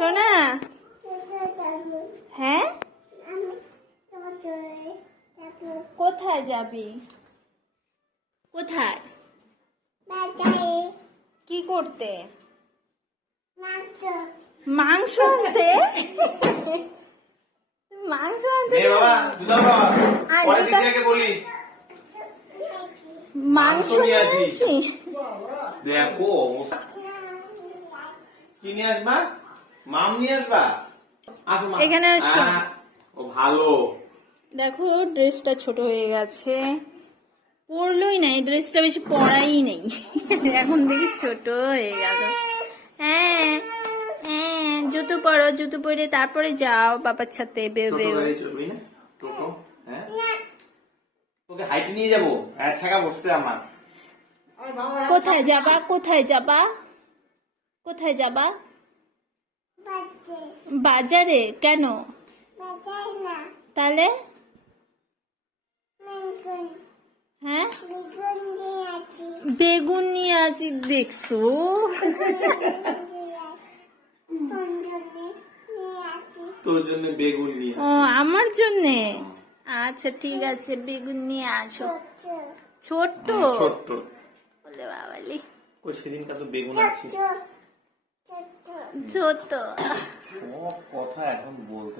সোনা, হ্যাঁ কোথায় যাবি? কোথায়? কি করতে? মাংস আনতে? মাংস আনতে মাংস নিয়ে আসি। দেখো কি নিয়ে আসবা? মাম নিয়ে আসবা? এখানে আসো। ও ভালো। দেখো ড্রেসটা ছোট হয়ে গেছে, পরলোই না, এই ড্রেসটা বেশি পরাই নেই। এখন দেখি ছোট হয়ে গেল। হ্যাঁ হ্যাঁ, জুতো পরো, জুতো পরে তারপরে যাও বাবার সাথে বেও বেও। তোকে হাইটে নিয়ে যাবো, ঠেকা বসতে আমার। কোথায় যাবা? কোথায় যাবা? কোথায় যাবা? বাজারে? কেন? তাহলে হ্যাঁ, বেগুন নিয়ে আছি। দেখছো, তোর জন্য বেগুন নিয়ে। ও আমার জন্যে? আচ্ছা ঠিক আছে, বেগুন নিয়ে আসো। ছোট্ট ছোট্ট বলে বাবালি, ওই সেদিনকার তো বেগুন আছে। ছোট্ট। সব কথা এখন বলতে